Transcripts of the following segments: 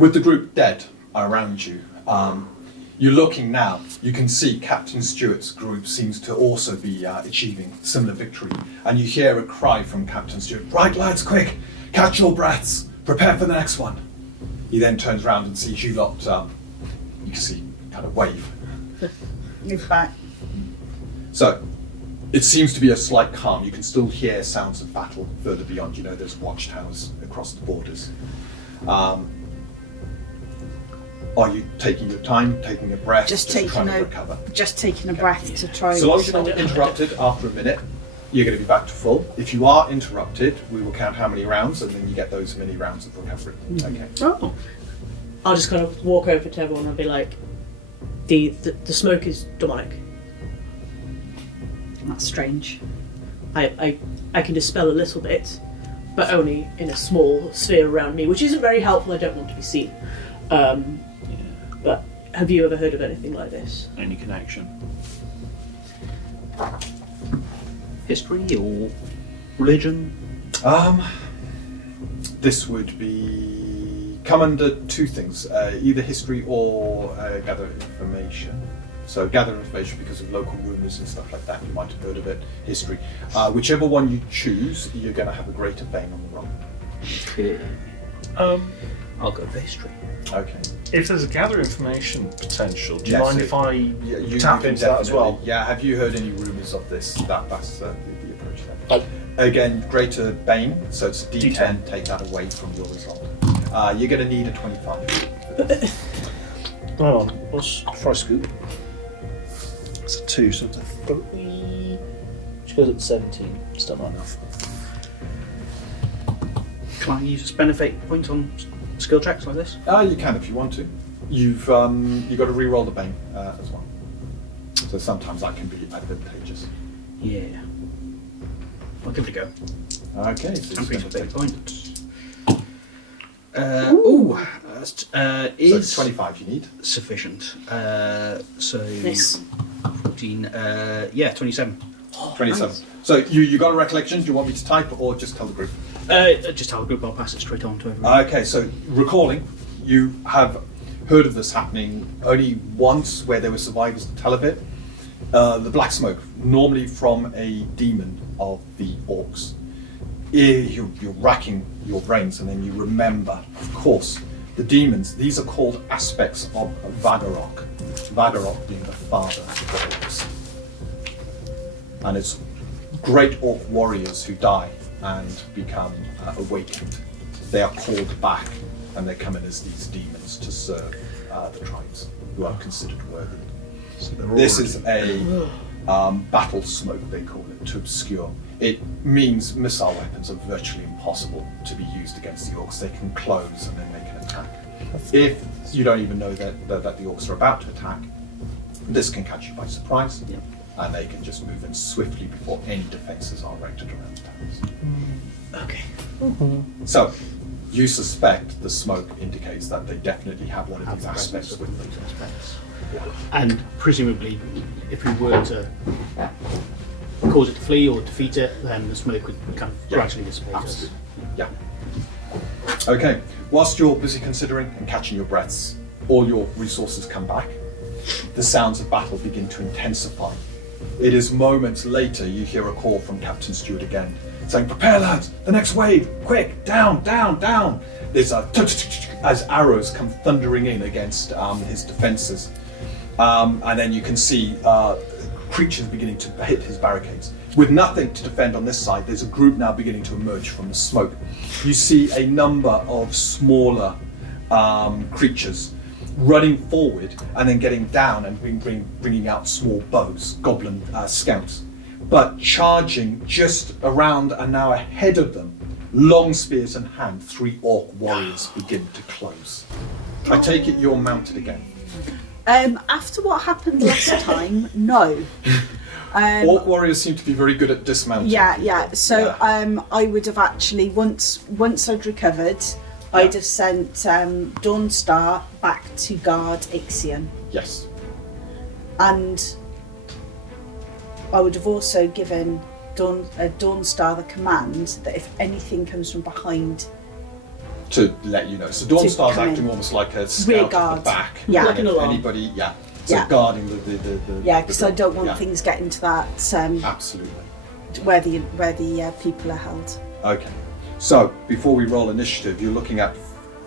With the group dead around you, you're looking now, you can see Captain Stuart's group seems to also be achieving similar victory. And you hear a cry from Captain Stuart, "Right lads, quick, catch your breaths, prepare for the next one." He then turns around and sees you lot, you can see kind of wave. Move back. So, it seems to be a slight calm. You can still hear sounds of battle further beyond. You know, there's watchtowers across the borders. Are you taking your time, taking a breath, Just trying taking to recover? Just taking a breath to try. So long as you're not interrupted after a minute, you're going to be back to full. If you are interrupted, we will count how many rounds, and then you get those mini rounds of recovery. Okay. Oh. I'll just kind of walk over to everyone and be like, the smoke is demonic. That's strange. I can dispel a little bit, but only in a small sphere around me, which isn't very helpful. I don't want to be seen. But have you ever heard of anything like this? Any connection? History or religion? This would come under two things, either history or gather information. So gather information because of local rumours and stuff like that. You might have heard of it. History. Whichever one you choose, you're going to have a greater bang on the roll. Okay. I'll go for history. Okay. If there's a gather information potential, do you Yes, mind if I you tap can into that as well? definitely- Yeah, have you heard any rumours of this? That's the approach there. Again, greater bane, so it's D10, take that away from your result. You're going to need a 25 for this. Oh, let's try scoop. It's a 2, so it's a 3. Which goes up to 17. Still not enough. Can I use a spend a fate point on skill checks like this? You can if you want to. You've got to re-roll the bane as well. So sometimes that can be advantageous. Yeah. I'll give it a go. Okay, so I'm you free to spend a fate point. Is 25 you need. sufficient. So This. 14. 27. 27. Nice. So you got a recollection? Do you want me to type or just tell the group? Just tell the group. I'll pass it straight on to everyone. Okay, so recalling, you have heard of this happening only once where there were survivors to tell of it. The black smoke, normally from a demon of the orcs. You're racking your brains and then you remember, of course, the demons. These are called aspects of Vagarok. Vagarok being the father of the orcs. And it's great orc warriors who die and become awakened. They are called back and they come in as these demons to serve the tribes who are considered worthy. So This is a battle smoke, they call it, to obscure. It means missile weapons are virtually impossible to be used against the orcs. They can close and then make an attack. If you don't even know that the orcs are about to attack, this can catch you by surprise. Yep. And they can just move in swiftly before any defences are erected around the towers. Okay. So, you suspect the smoke indicates that they definitely have one of Have these the aspects presence with of them. those aspects. And presumably, if we were to cause it to flee or defeat it, then the smoke would kind of gradually dissipate. Absolutely. Yeah. Okay, whilst you're busy considering and catching your breaths, all your resources come back. The sounds of battle begin to intensify. It is moments later you hear a call from Captain Stuart again, saying, "Prepare lads, the next wave, quick, down, down, down." There's a as arrows come thundering in against his defences. And then you can see creatures beginning to hit his barricades. With nothing to defend on this side, there's a group now beginning to emerge from the smoke. You see a number of smaller creatures running forward and then getting down and bringing out small bows, goblin scouts. But charging just around and now ahead of them, long spears in hand, 3 orc warriors begin to close. I take it you're mounted again. After what happened last time, no. Orc warriors seem to be very good at dismounting. Yeah. So Yeah. I would have actually once I'd recovered, I'd have sent Dawnstar back to guard Ixion, Yes. and I would have also given Dawnstar the command that if anything comes from behind to let you know. So Dawnstar's come in. acting almost like a Rear scout at the guard. back. Yeah. Like an alarm. Anybody, so Yeah. guarding the Yeah, because I door. don't want Yeah, things getting to that Absolutely. where the people are held. Okay. So before we roll initiative, you're looking at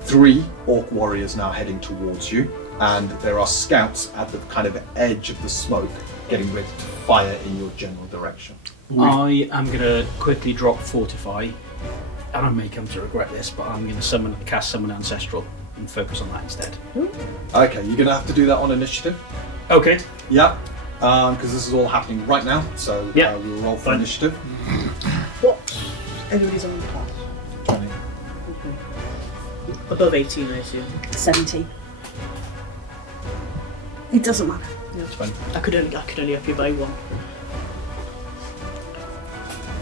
3 orc warriors now heading towards you, and there are scouts at the kind of edge of the smoke, getting ready to fire in your general direction. I am going to quickly drop Fortify, and I may come to regret this, but I'm going to cast Summon Ancestral and focus on that instead. Okay, you're going to have to do that on initiative. Okay. Yeah, because this is all happening right now. So Yeah. we'll roll for Fine. initiative. What? Everybody's on the class. 20. Above 18, I assume. 17. It doesn't matter. It's fine. I could only up you by 1.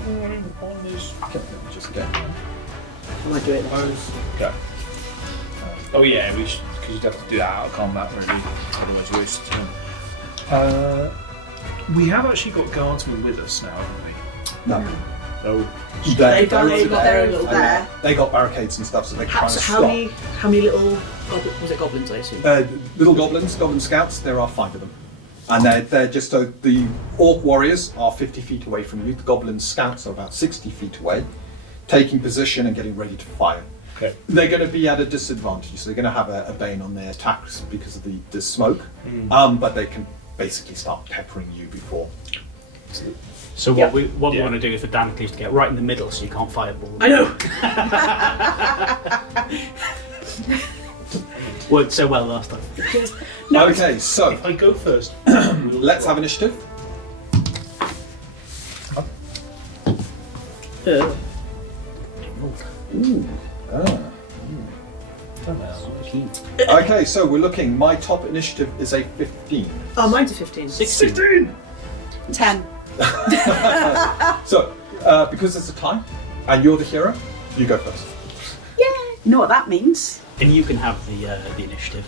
Okay, let me just get I might do it then. those. Okay. Oh yeah, because you'd have to do that out of combat, really. Otherwise, waste. We have actually got guardsmen with us now, haven't we? No. No. They've got their own little there. They got barricades and stuff, so they How, can't so stop. how many little was it goblins? I assume. Little goblins, goblin scouts. There are 5 of them, and they're just so the orc warriors are 50 feet away from you. The goblin scouts are about 60 feet away, taking position and getting ready to fire. Okay. They're going to be at a disadvantage, so they're going to have a bane on their attacks because of the smoke. But they can basically start peppering you before. So Yeah. what we Yeah. want to do is for Damocles to get right in the middle, so you can't fireball. I know. Worked so well last time. No. Okay, so If I go first, let's have initiative. Okay, so we're looking. My top initiative is a 15. Oh, mine's a 15. 16. 10. So, because it's a tie, and you're the hero, you go first. You know what that means? And you can have the initiative.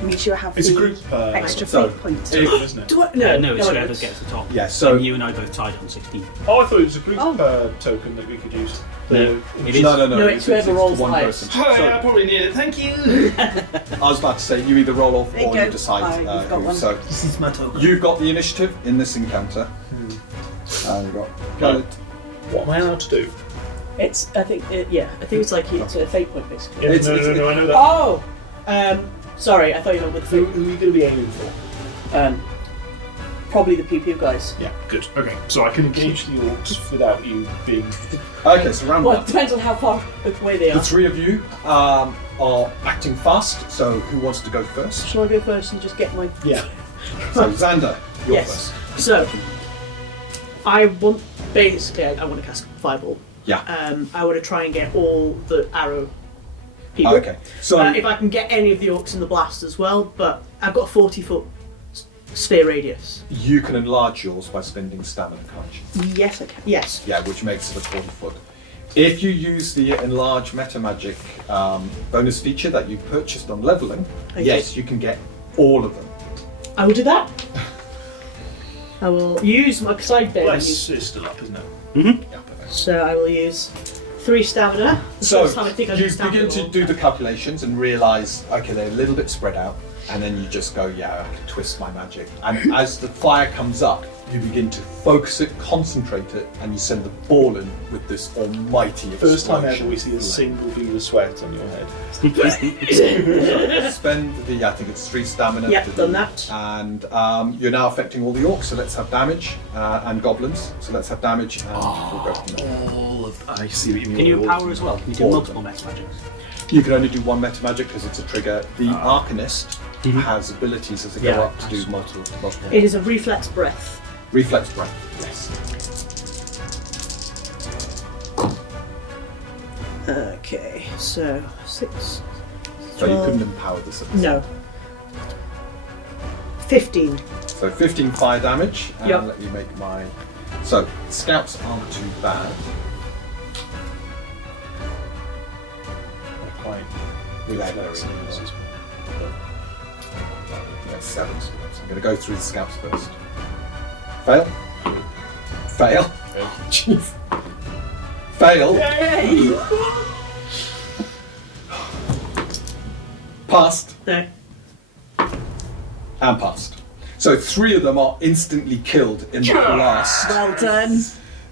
It means you have It's a the group extra so fate points. isn't it? Do I? No, no, it's I whoever don't. gets the top. Yeah, so And you and I both tied on 16. Oh, I thought it was a group Oh. token that we could use. No, it is. no, No, it's whoever rolls one the highest. person. Oh, So, yeah, I probably need it. Thank you. I was about to say you either roll off There you or go. you decide. Oh, you've got who. one. So This is my token. you've got the initiative in this encounter. And you've got it. What am I allowed to do? It's. I think. I think it's like it's a fate point basically. Yeah, It's- no, it's- I know that. Oh. Sorry, I thought you meant with Who fate. are you going to be aiming for? Probably the pew guys. Yeah, good. Okay, so I can engage the orcs without you being. Okay, so round Well, one. it depends on how far away they The are. 3 of you are acting fast. So who wants to go first? Shall I go first and just get my? Yeah. So Xander, you're Yes. first. So, I want basically I want to cast fireball. Yeah. I want to try and get all the arrow people. Okay. So If I can get any of the orcs in the blast as well, but I've got a 40-foot sphere radius. you can enlarge yours by spending stamina, can't you? Yes, I can. Yes. Yeah, which makes it a 40 foot. If you use the enlarge meta magic bonus feature that you purchased on leveling, Okay. yes, you can get all of them. I will do that. I will use my side bit. Well, it's still up, isn't it? Mm-hmm. So I will use 3 stamina. The So first time I think I've you used stamina begin to all. do the calculations and realise, okay, they're a little bit spread out, and then you just go, yeah, I can twist my magic. And as the fire comes up, you begin to focus it, concentrate it, and you send the ball in with this almighty explosion. First time ever we see a single bead of sweat on your head. Spend the, I think it's 3 stamina. Yep, to done do- that. And you're now affecting all the orcs, so let's have damage, and goblins, so let's have damage, and we'll go from there. All of. I see what you mean. Can you all empower of as well? Can you do All of multiple meta magics? You can only do 1 meta magic because it's a trigger. The Arcanist Mhm. has abilities as they Yeah, go up to do that's- multiple. It is a reflex breath. Reflex breath, yes. Okay, so 6. So you couldn't empower this. at the No. 15. So 15 fire damage, and Yep. let me make my... So, scouts aren't too bad. Quite. Without Reflex very is- well. That's 7, so I'm going to go through the scouts first. Fail. Fail. Jeez. Fail. Passed No. and passed. So 3 of them are instantly killed in the blast. Well done.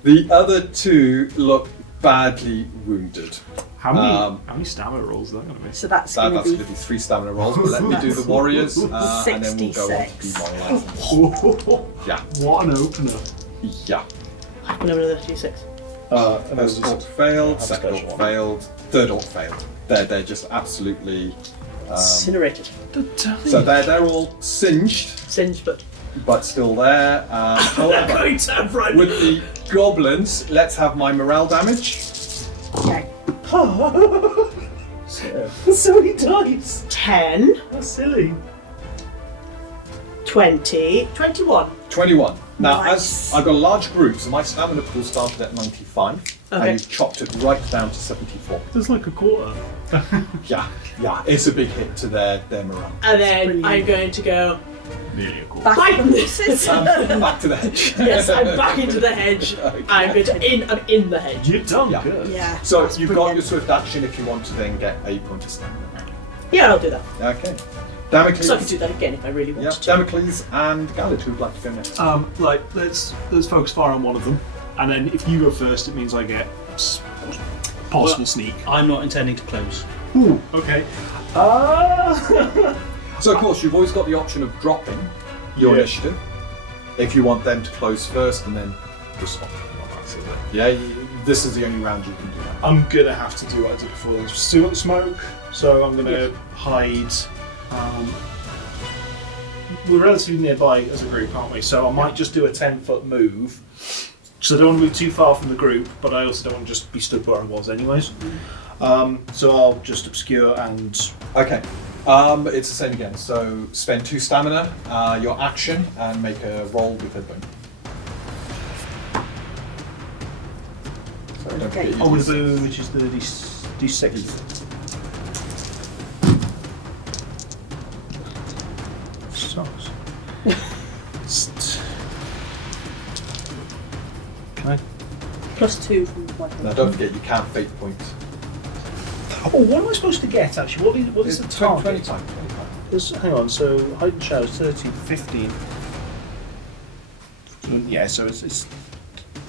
The other 2 look badly wounded. How many stamina rolls is that going to be? So that's That's going going to to be be 3 stamina rolls, but let me do the warriors, and then we'll go on to 66. be more Yeah, What an opener. yeah. I can have another D6. And there's First orc failed, have a second special orc one. failed, third orc failed. They're just absolutely. Incinerated. So they're all singed, Singed, but still there. they're However, going to run. with the goblins, let's have my morale damage. okay. So many dice. 10, That's silly. 20, 21. 21. Now, Nice. as I've got a large group, so my stamina pool started at 95, Okay. and you've chopped it right down to 74. That's like a quarter. Yeah, it's a big hit to their morale. And then Brilliant. I'm going to go Nearly a quarter. Back Bite on this. Back to the hedge. yes, I'm back into the hedge. I'm in the hedge. You've done Yeah. good. Yeah. So that's you've got brilliant. your swift action if you want to then get a point of stamina. Yeah, I'll do that. Okay. Damocles. So I could do that again if I really Yeah, wanted to. Damocles and Gallad, who'd like to go next? Let's focus fire on one of them, and then if you go first, it means I get possible Well- sneak. I'm not intending to close. Ooh, okay. So of course you've always got the option of dropping your Yeah. initiative if you want them to close first and then respond. Yeah, this is the only round you can do that. I'm gonna have to do what I did before. There's still got smoke, so I'm gonna hide. We're relatively nearby as a group, aren't we? So I might just do a 10-foot move. So I don't want to move too far from the group, but I also don't want to just be stood where I was, anyways. So I'll just obscure and Okay. It's the same again. So spend 2 stamina, your action, and make a roll with a boon. So don't Okay. forget your with D6. the which is the D6. sucks. Can I? +2 from the weapon. Now don't forget you can't fate point. Oh, what am I supposed to get actually? What is the It's target? 20 times. Hang on, so height and shadow is 13, 15. Yeah, so it's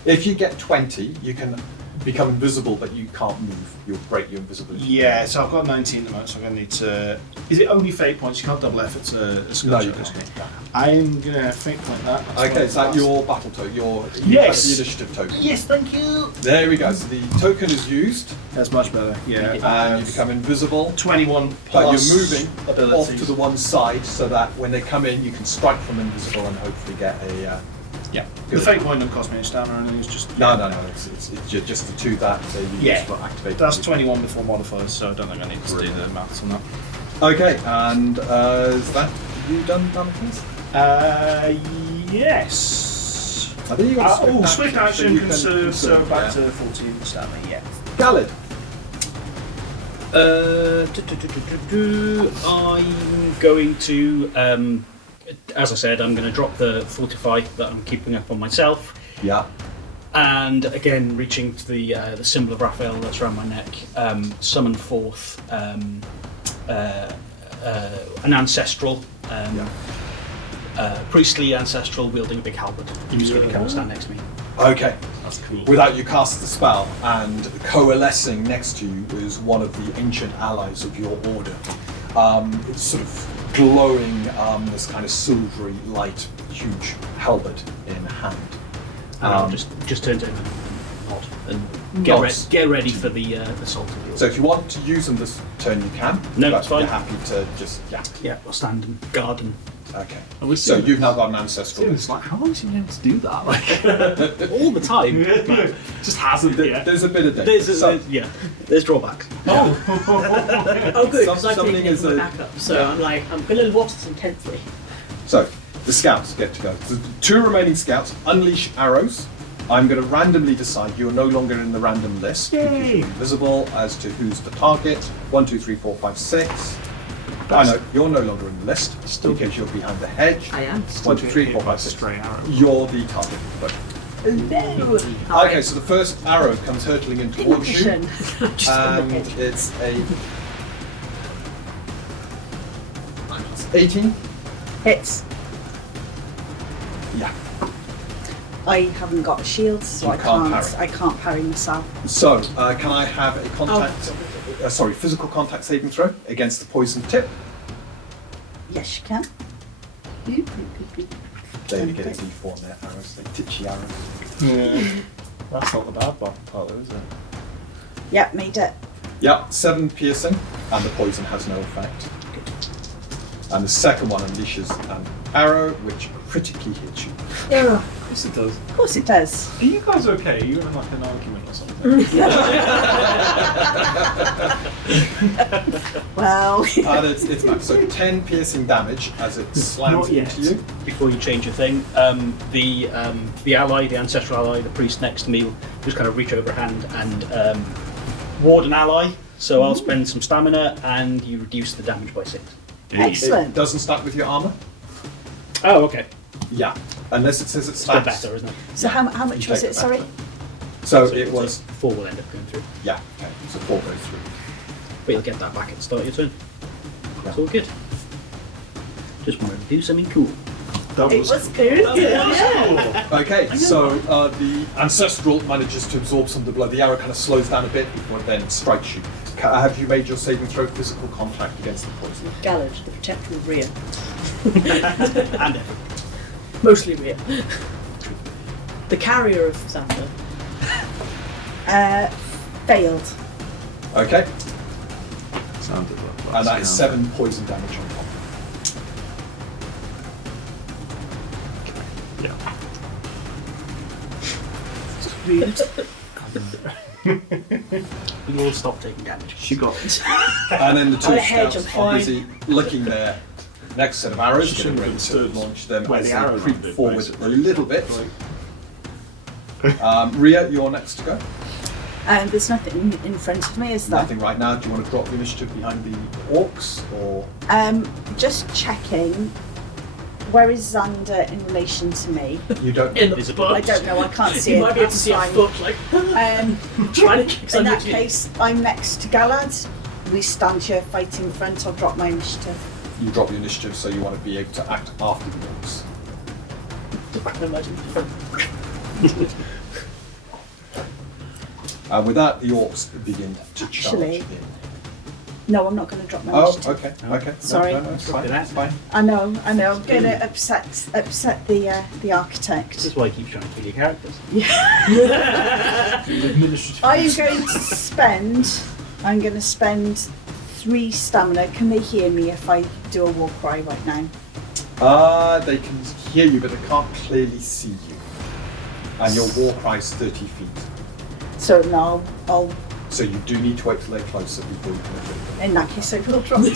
If you get 20, you can become invisible, but you can't move. You'll break your invisibility. Yeah, so I've got 19 at the moment, so I'm going to need to... Is it only fate points? You can't double effort to a skill No, check, you isn't it? can't. I'm going to fate point that. That's Okay, my is that last- your battle token? You Yes. have the initiative token. yes, thank you. There we go. So the token is used, That's much better, yeah. and you become invisible. 21 But plus you're moving abilities. off to the one side so that when they come in, you can strike from invisible and hopefully get a. Yeah. The fate point doesn't cost me any stamina or anything, it's just... No. It's just the 2 that you Yeah. use for activating. That's 21 before modifiers, so I don't think I need to do the maths on that. Okay, and is that you done, Damocles? Yes. I think you got Swift so action, you can conserve, so conserve, back yeah. to 14 stamina, yeah. Gallad. I'm going to, as I said, I'm going to drop the fortify that I'm keeping up on myself, Yeah. and again reaching to the symbol of Raphael that's around my neck, summon forth an ancestral, priestly ancestral wielding a big halberd. Who's going to come and stand next to me? Okay. That's cool. Without you cast the spell, and coalescing next to you is one of the ancient allies of your order. It's sort of glowing, this kind of silvery light, huge halberd in hand. And I'll just turn to him and nod and get ready for the assault of the So if you want to use them this turn, you can. No, but that's fine. You're happy to just yeah, I'll stand and guard and Okay. Are we So seeing- you've now got an ancestral. It's like, how long has he been able to do that? Like, all the time. just hasn't yet. There's a bit of danger. There's drawbacks. Oh, good, because I'm Something taking it is for a- backup. So I'm like, I'm going to watch this intensely. So the scouts get to go. The 2 remaining scouts unleash arrows. I'm going to randomly decide you are no longer in the random list. Yay. You're visible as to who's the target. 1, 2, 3, 4, 5, 6. I know you're no longer in the list because you're behind the hedge. I am. 1, 2, 3, 4, 5, 6. Stray arrow. You're the target. But, No. okay, so the first arrow comes hurtling in towards you, Ignition. Just on the and edge. it's a 18? Hits. Yeah. I haven't got a shield, so You I can't can't. parry. I can't parry myself. So, can I have a physical contact saving throw against the poison tip? Yes, you can. David get a D4 on their arrows, they titchy arrows. Yeah. That's not the bad part, though, is it? Yep, made it. Yep, 7 piercing, and the poison has no effect. And the second one unleashes an arrow which critically hits you. Yeah, Of course it does. of course it does. Are you guys okay? Are you in like an argument or something? Well, And it's back. So 10 piercing damage as it slams Not yet. into you. Before you change your thing, the ally, the ancestral ally, the priest next to me will just kind of reach over a hand and ward an ally. So I'll spend some stamina, and you reduce the damage by 6. It excellent. doesn't stack with your armor. Oh, okay. Yeah, unless it says it Still stacks. better, isn't it? So how much You was take it? it Sorry. back. So it was 4 will end up going through, yeah. Okay, so 4 goes through. but you'll get that back at the start of your turn. Yeah. It's all good. Just wanted to do something cool. That It was good. Yeah. Okay, so the ancestral manages to absorb some of the blood. The arrow kind of slows down a bit before it then strikes you. Have you made your saving throw physical contact against the poison? Gallard, the protector of Rhea. And Mostly Rhea. The carrier of Xander. Failed. Okay, sounded like and that is 7 poison damage on top. Yeah. we all stop taking damage. She got And then the two On a hedge, scouts I'm are fine. busy licking their next set of arrows, She getting shouldn't ready have to stood launch them where as the they arrow creep landed, forward basically. a little bit. Like, Rhea, you're next to go. There's nothing in front of me, is there? Nothing right now. Do you want to drop the initiative behind the orcs, or Just checking. Where is Xander in relation to me? you don't? In the Visible. butt. I don't know. I can't see You it. might be able to I'm see a flying. foot, like, In trying to kick that something. case, I'm next to Galad. We stand here fighting front. I'll drop my initiative. You drop your initiative, so you want to be able to act after the orcs. With that, the orcs begin to charge Actually, in. No, I'm not going to drop my Oh, initiative. okay, okay. No, Sorry. no, it's fine. That's It's fine. I know. I'm going to upset the architect. This is why I keep trying to kill your characters. I'm going to spend 3 stamina. Can they hear me if I do a war cry right now? They can hear you, but they can't clearly see you. And your war cry is 30 feet. So no, I'll So you do need to wait till they're closer before you can hit them. in that case I will drop it.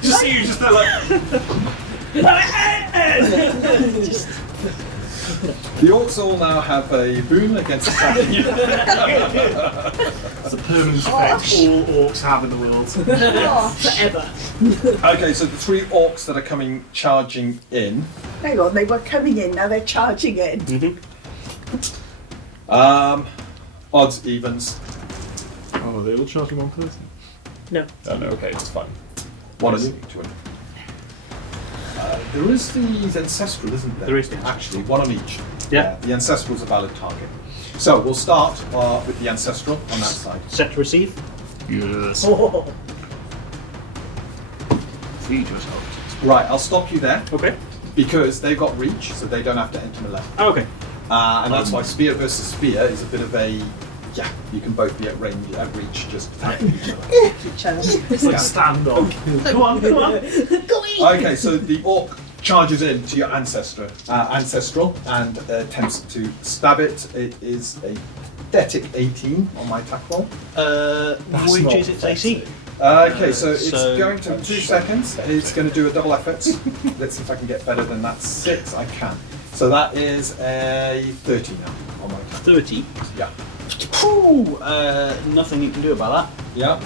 just see you just there like. The orcs all now have a boon against attacking. That's a permanent effect all orcs have in the world. Forever. Okay, so the 3 orcs that are coming charging in. Hang on, they were coming in, now they're charging in. Odds, evens. Oh, are they all charging one person? No. Oh no, okay, it's fine. One is to win. There is the ancestral, isn't there? There is the ancestral. Actually, one on each. Yeah. The ancestral is a valid target. So we'll start with the ancestral on that side. Set to receive. Yes. Oh. Feed yourself. Right, I'll stop you there Okay. because they've got reach, so they don't have to enter melee. Oh, okay. And that's why spear versus spear is a bit of a you can both be at range, at reach, just attacking each other. Each other. It's like a standoff. Come on, come on. Okay, so the orc charges in to your ancestral and attempts to stab it. It is a pathetic 18 on my attack roll. Which not is its AC? Okay, so it's so- going to 2 seconds. It's going to do a double effort. Let's see if I can get better than that. 6, I can. So that is a 30 now on my attack. 30. Yeah. Ooh, nothing you can do about that. Yeah.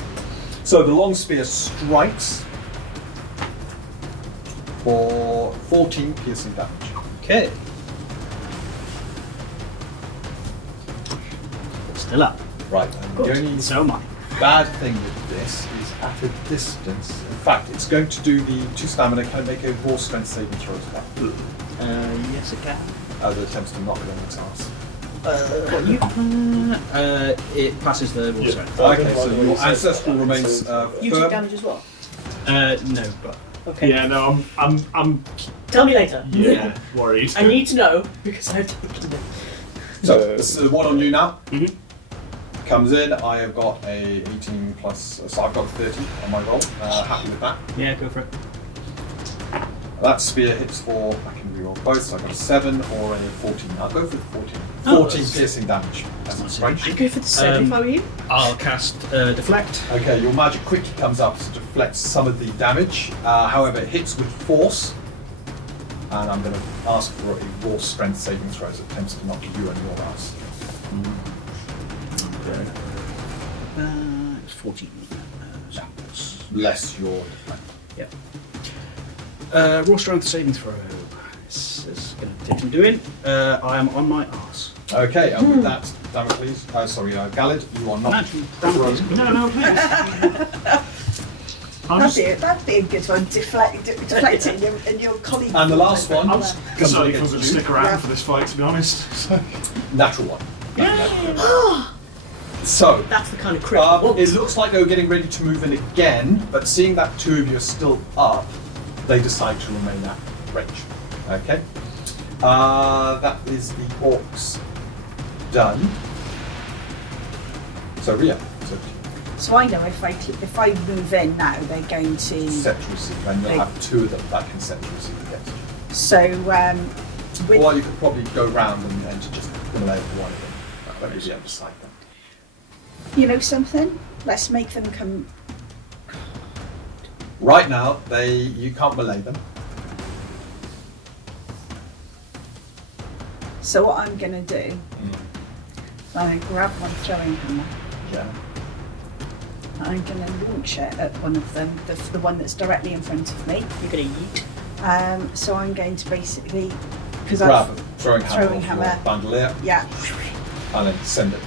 So the long spear strikes for 14 piercing damage. Okay. Still up. Right, and the only So am I. bad thing with this is at a distance. In fact, it's going to do the 2 stamina. Can it make a raw strength saving throw as well? Yes, it can. The attempts to knock it on its ass. It passes the raw strength. Okay, so your ancestral remains You took firm. damage as well. No, but Okay. Yeah, no, I'm Tell me later. worried. I need to know because I have to. So this is the one on you now. Mhm. Comes in. I have got a 18 plus, so I've got a 30 on my roll. Happy with that. yeah, go for it. That spear hits for, I can reroll both, so I've got a 7 or a 14. I'll go for the 14. Oh, 14 that's- piercing damage. As that's it's nice. range. I'd go for the 7 if I were you. I'll cast deflect. Okay, your magic quickly comes up to deflect some of the damage. However, it hits with force. And I'm going to ask for a raw strength saving throw as it attempts to knock you and your ass. It's 14. So that's- Less your deflect. Yep. Raw strength saving throw. This is going to take some doing. I am on my arse. Okay, and with that, Damocles, Galid, you are not Damocles. thrown. No, please. That'd be a good one. Deflecting and your colleague. And the last one I'm comes up sorry if I'm against going to you. stick around Yeah. for this fight, to be honest. So. Natural one. So, That's the kind of crit I want. it looks like they're getting ready to move in again, but seeing that 2 of you are still up, they decide to remain at range. Okay? That is the orcs done. So, Ria, so So I know if I move in now, they're going to. set to receive, and you'll have 2 of them that can set to receive against you. So with Or you could probably go round and just eliminate one of them. That would be the other side then. you know something, let's make them come. Right now, you can't melee them. So what I'm going to do, I grab my throwing hammer. Yeah. I'm going to launch it at one of them, the one that's directly in front of me. You're going to yeet. So I'm going to basically, because Grab I've a throwing hammer Throwing off your hammer. bandolier yeah, and then send it.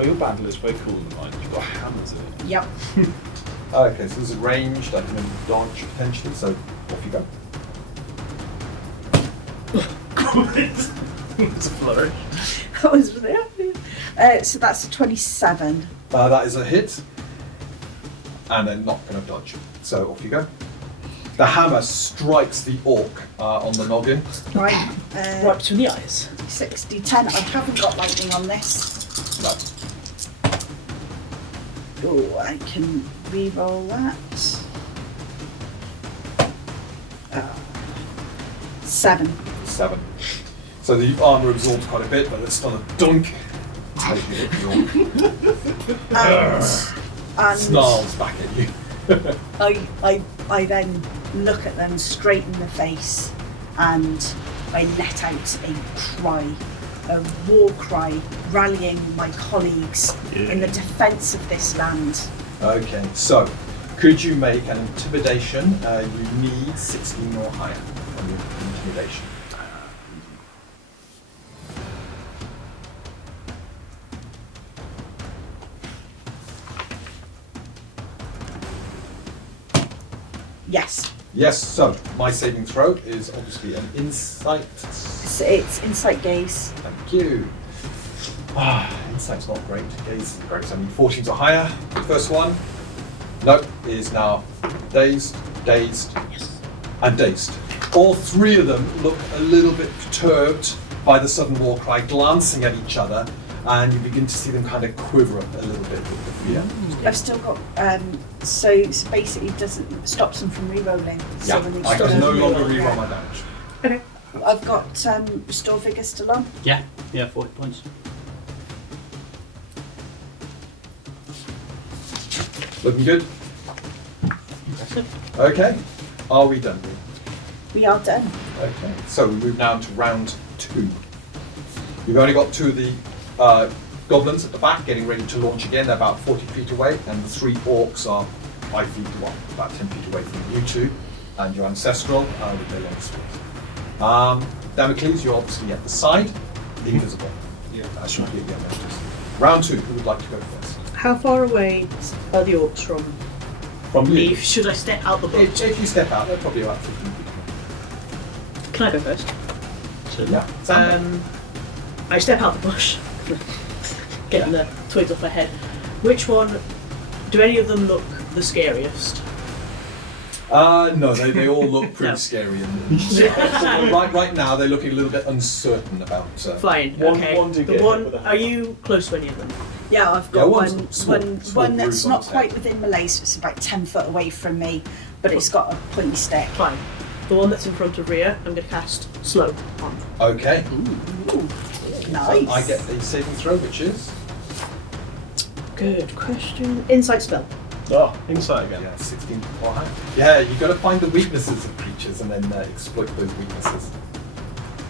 Oh, your bandolier is very cool than mine. You've got hammers in it. yep. Okay, so this is ranged. I can then dodge potentially. So off you go. It's a flourish. That was so that's a 27. That is a hit, and then not going to dodge. So off you go. The hammer strikes the orc on the noggin. Right. Right between the eyes. 60, 10. I haven't got lightning on this. No. Oh, I can re-roll that. 7. 7. So the armor absorbs quite a bit, but there's still a dunk. As you hit the orc. And Snarls back at you. I then look at them straight in the face and I let out a cry, a war cry, rallying my colleagues in the defence of this land. Okay, so could you make an intimidation? You need 16 or higher on your intimidation. Yes, Yes, so my saving throw is obviously an insight. it's insight gaze. Thank you. Insight's not great. Gaze is great. So I need 14s or higher. First one. Nope, is now dazed, and dazed. All 3 of them look a little bit perturbed by the sudden war cry, glancing at each other, and you begin to see them kind of quiver a little bit with the fear. I've still got so basically it doesn't stops them from re-rolling. So when they I stop can no them longer re-roll, reroll my damage. Okay. I've got restore vigor still on. Yeah, 40 points. Looking good? Okay. Are we done? We are done. Okay. So we move now to round 2. You've only got 2 of the goblins at the back getting ready to launch again. They're about 40 feet away, and the 3 orcs are 5 feet away, about 10 feet away from you 2, and your ancestral with their long swords. Damocles, you're obviously at the side, invisible. Yeah. That's completely unnoticed. Round 2, who would like to go first? How far away are the orcs from From me? you. Should I step out the boat? If you step out, they're probably about 15 feet. Can I go first? Yeah. I step out the bush, getting the twigs off my head. Which one? Do any of them look the scariest? No, they all look pretty No. scary. And right now, they're looking a little bit uncertain about. Fine. One- Okay. one do the get one. hit with a Are you close to any of them? Yeah, I've Yeah, got one's one, small- one, small one that's bruise on not its quite head. within melee, so it's about 10 foot away from me, but it's got a pointy stick. Fine. The one that's in front of Rhea, I'm going to cast slow on. Okay. Nice. I get a saving throw, which is Good question. Insight spell. Oh, insight again. 16 or higher. Yeah, you got to find the weaknesses of creatures and then exploit those weaknesses.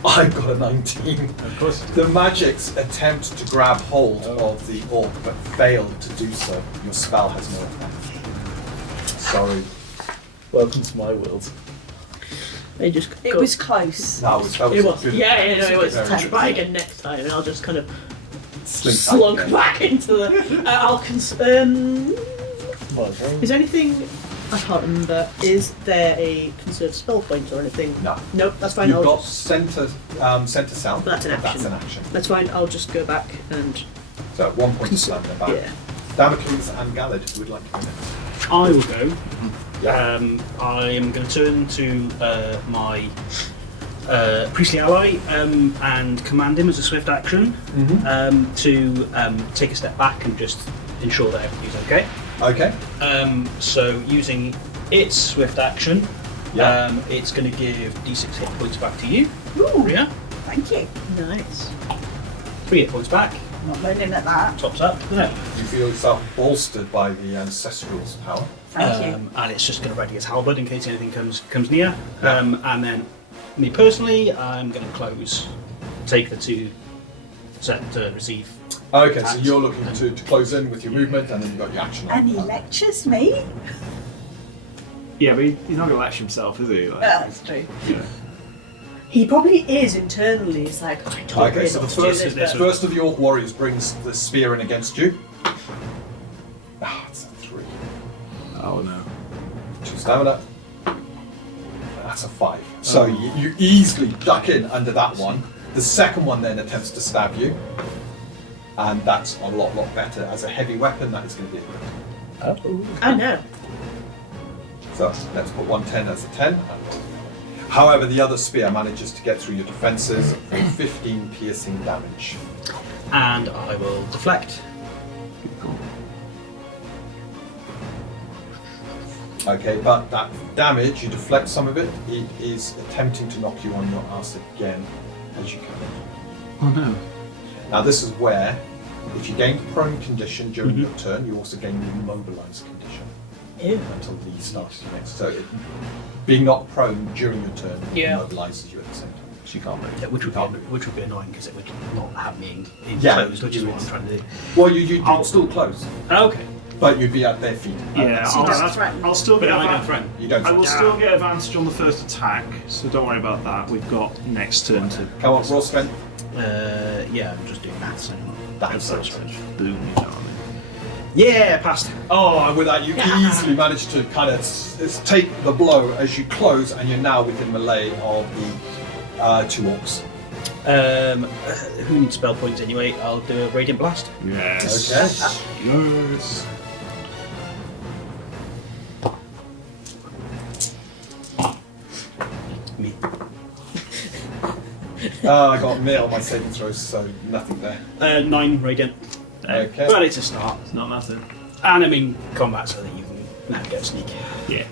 I got a 19. Of course. The magics attempt to grab hold of the orc but fail to do so. Your spell has no effect. Sorry. Welcome to my world. They just. It go- was close. That was It was. good. Yeah, it was. Very Try again next time, and I'll just kind of slink slunk back into the. I'll Well, Is there anything? I can't remember. Is there a conserved spell point or anything? No. Nope. That's fine. You've I'll got just, center sound. That's an action. That's an action. that's fine. I'll just go back and. So at 1 point to slam them back. Yeah. Damocles and Gallad would like to go next. I will go. Yeah. I am going to turn to my priestly ally and command him as a swift action to take a step back and just ensure that everything's okay. Okay. So using its swift action, Yeah. it's going to give d6 hit points back to you, Ooh, Rhea. thank you. Nice. 3 hit points back, Not learning at that. tops up. No. You feel yourself bolstered by the ancestral's power. Thank you. And it's just going to ready its halberd in case anything comes near. And then, me personally, I'm going to close, take the 2 set to receive. Okay, so Attacks. you're looking to close in with your movement, and then you've got your action. And he lectures me. Yeah, but he's not going to latch himself, is he? Like, That's true. yeah. He probably is internally. It's like I told Okay, Rhea so not the to do first, this, but- first of the orc warriors brings the spear in against you. Ah, it's a 3. Oh no. 2 stamina. That's a 5. So you easily duck in under that one. The second one then attempts to stab you. And that's a lot better. As a heavy weapon, that is going to be a crit. I know. So let's put 110 as a 10. However, the other spear manages to get through your defences for 15 piercing damage. And I will deflect. Okay, but that damage, you deflect some of it, it is attempting to knock you on your ass again as you come in. Oh no. Now this is where, if you gain prone condition during your turn, you also gain the immobilized condition Ew. until the start of your next. So being knocked prone during your turn Yeah. immobilizes you at the same time. So you can't move. Yeah, which Can't would be annoying because it would not have me Yeah. enclosed, which is what I'm trying to do. Well, you'd still close, Okay. but you'd be at their feet. Yeah, So you I'll, don't threaten. I'll still But get I don't advantage. threaten. You don't. I will still get advantage on the first attack, so don't worry about that. We've got next turn to. Come on, roll strength. Yeah, I'm just doing maths. That's Boom, you know what I mean? Yeah, passed. Oh, and with that, you easily manage to kind of take the blow as you close, and you're now within melee of the 2 orcs. Who needs spell points anyway? I'll do a Radiant Blast. Yes. Okay. Yes. Me. I got nil on my saving throws, so nothing there. 9 Radiant. Okay. But it's a start. It's not nothing. And I mean combat so that you can navigate sneak. Yeah.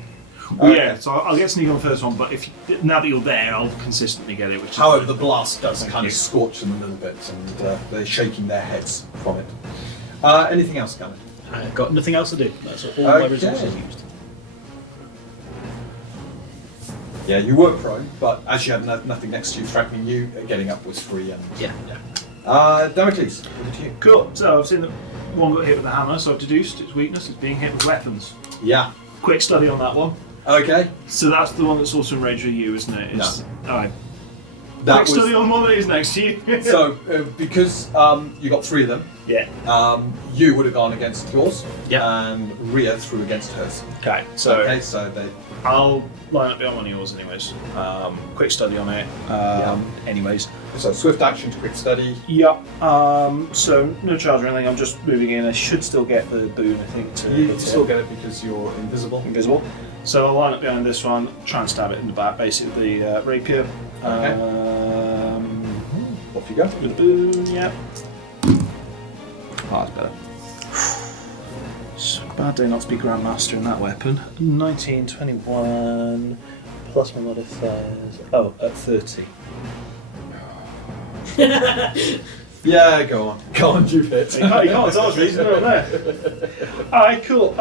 Okay. Yeah, so I'll get sneak on the first one, but if now that you're there, I'll consistently get it. Which is However, the blast does Thank kind you. of scorch them a little bit, and they're shaking their heads from it. Anything else, Gavin? I've got nothing else to do. That's all my Okay. resources used. Yeah, you were prone, but as you had nothing next to you threatening you, getting up was free. And Yeah. Damocles, over to you. Cool. So I've seen that one got hit with a hammer, so I've deduced its weakness is being hit with weapons. Yeah. Quick study on that one. Okay. So that's the one that's also in range of you, isn't it? It's, Alright. That Quick study on the one that is next to you. so because you got 3 of them, Yeah. You would have gone against yours, Yeah. and Rhea threw against hers. Okay, so So they. I'll line up behind one of yours anyways. Quick study on it. Anyways. So swift action to quick study. Yep. So no charge or anything. I'm just moving in. I should still get the boon, I think. You still get it because you're invisible. Invisible. So I'll line up behind this one. Try and stab it in the back. Basically, rapier. Okay. Off you go. With the boon. Yep. Oh, that's better. It's a bad day not to be Grandmaster in that weapon. 19, 21, plus my modifiers. Oh, at 30. Yeah, go on. Go on, you hit. You can't dodge me, he's not there. Alright, cool.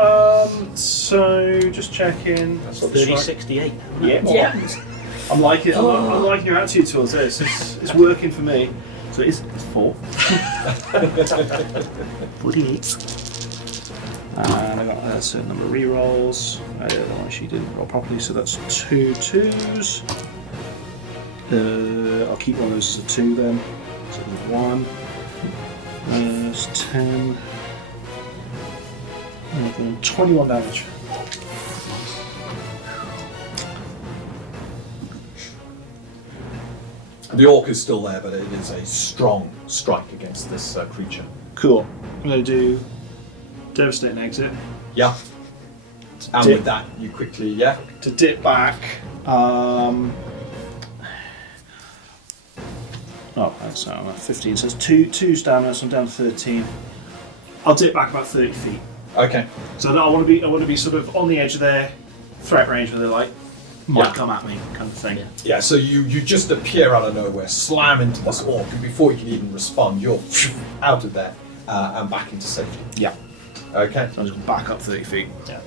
So, just checking. That's what the strike- 3068. Yeah. I'm liking it. I'm liking your attitude towards this. It's working for me. So it's 4. 48. And I got a certain number of rerolls. The other one she didn't roll properly, so that's 2 2s. I'll keep one of those as a 2 then. So there's 1. There's 10. 11, 21 damage. The orc is still there, but it is a strong strike against this creature. Cool. I'm going to do Devastating Exit. Yeah. And Dip. with that, you quickly, yeah. To dip back. Oh, that's now 15. So it's 2 stamina, so I'm down to 13. I'll dip back about 30 feet. Okay. So that I want to be sort of on the edge of their threat range where they're like might come at me kind of thing. Yeah, so you just appear out of nowhere, slam into this orc, and before you can even respond, you're out of there and back into safety. Yeah. Okay. So I'm just going to back up 30 feet. Yeah.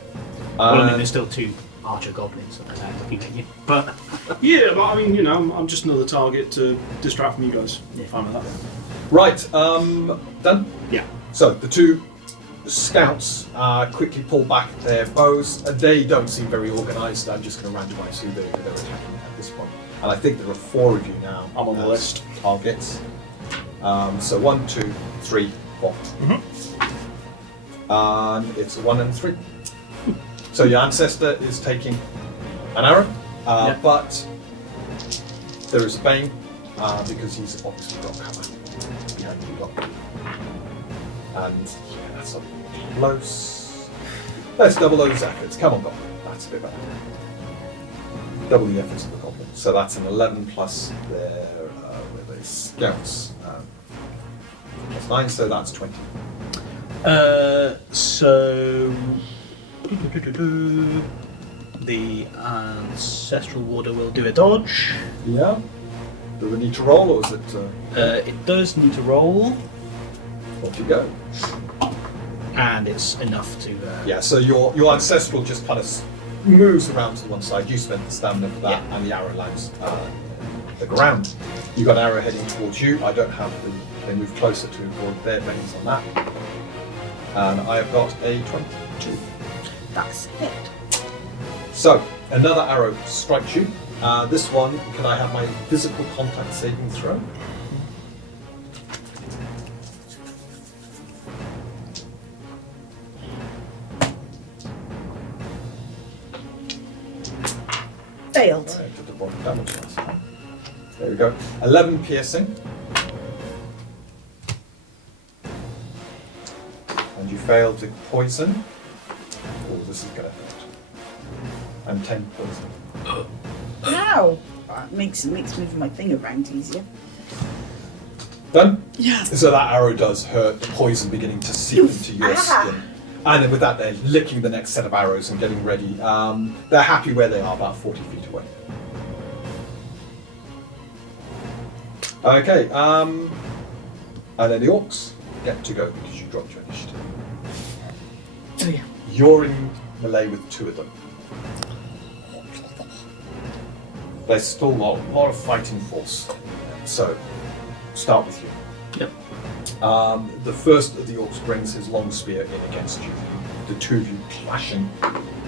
Well, I mean, there's still 2 archer goblins that are looking at you. But Yeah, but I mean, you know, I'm just another target to distract from you guys. Yeah. Fine with that. Right, done? Yeah. So the 2 scouts quickly pull back their bows. They don't seem very organised. I'm just going to randomise who they're attacking at this point. And I think there are 4 of you now. I'm on the as list. Targets. So 1, 2, 3, 4. And it's a 1 and 3. So your ancestor is taking an arrow, but there is a bane because he's obviously got cover behind you lot. And yeah, that's a close. Let's double those efforts. Come on, Goblin. That's a bit better. Double the efforts of the Goblin. So that's an 11 plus their with a scouts plus 9, so that's 20. so the ancestral warder will do a dodge. Yeah. Do we need to roll, or is it? It does need to roll, Off you go. and it's enough to. Yeah. So your ancestral just kind of moves around to one side. You spend the stamina for that, and the arrow lands the ground. You got an arrow heading towards you. I don't have the. They move closer to avoid their veins on that. And I have got a 22. That's it. So another arrow strikes you. This one, can I have my physical contact saving throw? Failed. Right, did the bottom damage last time. There we go. 11 piercing. And you failed to poison. Oh, this is going to hurt. And 10 poison. Ow! That makes moving my finger around easier. Done? Yes. So that arrow does hurt, the poison beginning to seep into your skin. And then with that, they're licking the next set of arrows and getting ready. They're happy where they are, about 40 feet away. Okay, and then the orcs get to go because you dropped your initiative. Oh yeah. You're in melee with 2 of them. There's still a lot of fighting force. So, start with you. Yep. The first of the orcs brings his long spear in against you. The 2 of you clashing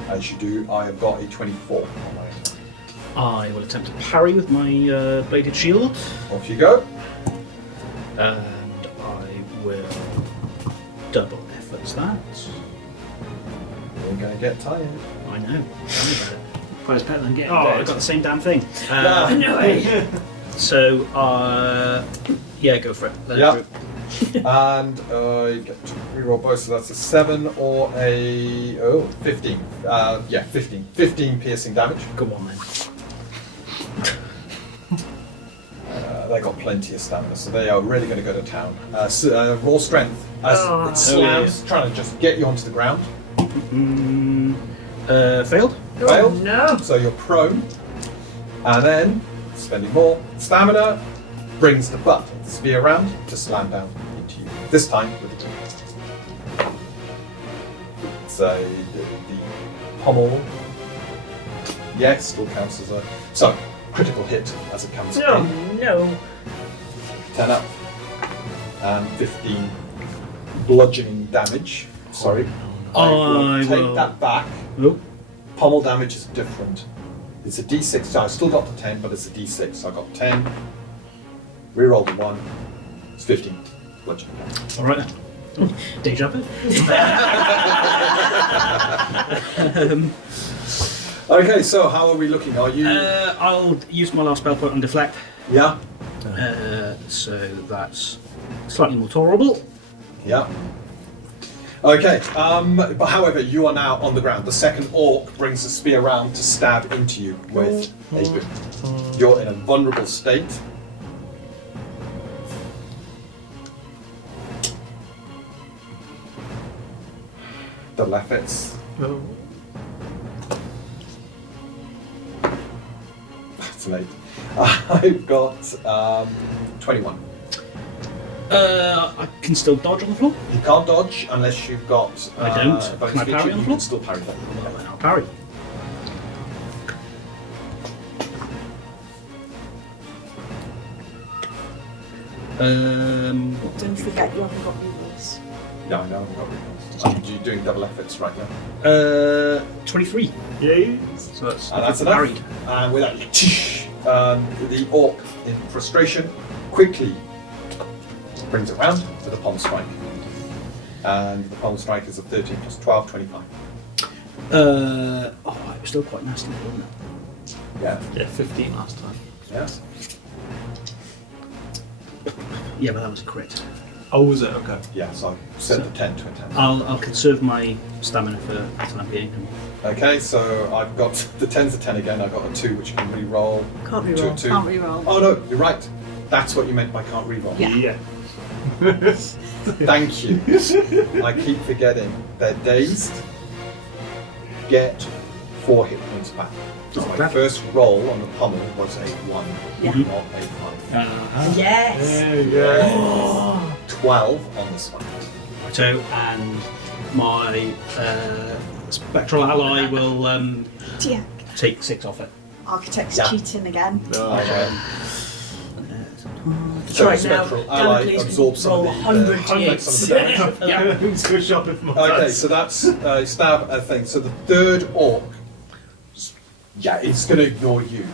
as you do. I have got a 24 on my end. I will attempt to parry with my bladed shield, Off you go. and I will double efforts that. You're going to get tired. I know. Tell me about it. But it's better than getting Oh, I dead. got the same damn thing. No. So, yeah, go for it. Let it Yeah. through. And you get to reroll both, so that's a 7 or a 15. Yeah, 15. 15 piercing damage. Go on then. They got plenty of stamina, so they are really going to go to town. Raw strength as it slams, trying to just get you onto the ground. Failed. Failed. No. So you're prone, and then spending more stamina brings the butt of the spear round to slam down into you. This time with a 2. So the pommel, yes, still counts as a critical hit as it comes Oh in. no. 10 up and 15 bludgeoning damage. Sorry. I will take that back. Oh. Pommel damage is different. It's a d6, so I still got the 10, but it's a d6. So I got 10. Reroll the 1. It's 15 bludgeoning damage. All right then. Deja vu. Okay, so how are we looking? Are you? I'll use my last spell point on deflect. Yeah. So that's slightly more tolerable. Yeah. Okay, but however, you are now on the ground. The second orc brings the spear round to stab into you with a boot. You're in a vulnerable state. The Leffits. Oh. That's late. I've got 21. I can still dodge on the floor. You can't dodge unless you've got. I don't. bonus Can I feature. parry on the You floor? can still parry that. Well, then I'll parry. Don't forget you haven't got rerolls. No, I know. I've got rerolls. You're doing double efforts right now. 23. Yeah. So that's, And that's parried. enough. And with that, the orc, in frustration, quickly brings it round with a palm strike. And the palm strike is a 13 plus 12, 25. It was still quite nasty, wasn't it? Yeah. Yeah, 15 last time. Yeah. Yeah, but that was a crit. Oh, was it? Okay. Yeah, so I set the 10 to a 10. I'll conserve my stamina for the time being. Okay, so I've got the 10's a 10 again. I've got a 2 which can re-roll. Can't Two, reroll. two. Can't reroll. Oh no, you're right. That's what you meant by can't re-roll. Yeah. Thank you. I keep forgetting. They're dazed. Get 4 hit points back. So my That- first roll on the pommel was a 1, Yeah. not a 5. Yes. Yeah. 12 on this one. Righto, and my spectral ally will Yeah. take 6 off it. Architect's Yeah. cheating again. So Right the now, spectral ally Damocles absorbs some roll of the 100 some of hits. the damage. Yeah. Who's go shopping for my Okay, dice? so that's stab a thing. So the third orc, yeah, it's going to ignore you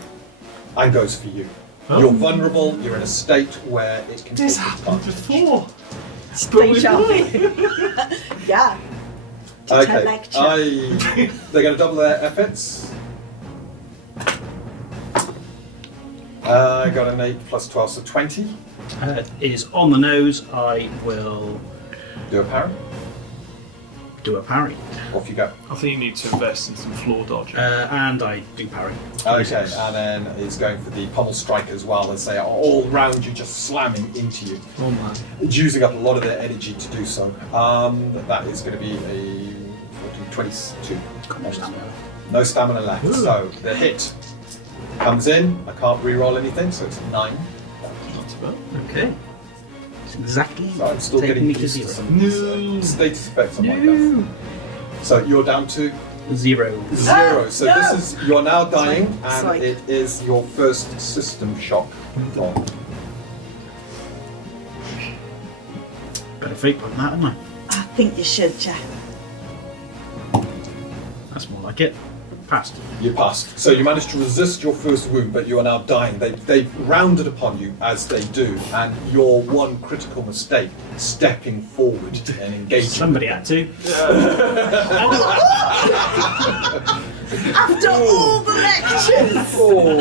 and goes for you. Oh. You're vulnerable. You're in a state where it can This take happened advantage. before. Stay sharp. Yeah. Okay, lecture. they're going to double their efforts. I got an 8 plus 12, so 20. Is on the nose. I will Do a parry. do a parry. Off you go. I think you need to invest in some floor dodging. And I do parry. Okay, and then he's going for the pommel strike as well, as they are all round you, just slamming into you. Oh man. It's using up a lot of their energy to do so. That is going to be a 14, 22. No stamina. No stamina left. Ooh. So the hit comes in. I can't re-roll anything, so it's 9. Not too bad. Okay. It's exactly So I'm still taking getting me to used to 0. some No. status effects on my dice. So you're down to 0. 0. So no. this is you're now dying, and Psych. it is your first system shock roll. Better fake point that, haven't I? I think you should, Jeff. That's more like it. Passed. You passed. So you managed to resist your first wound, but you are now dying. They've rounded upon you as they do, and your one critical mistake, stepping forward and engaging. Somebody had to. After all the lectures! Oh,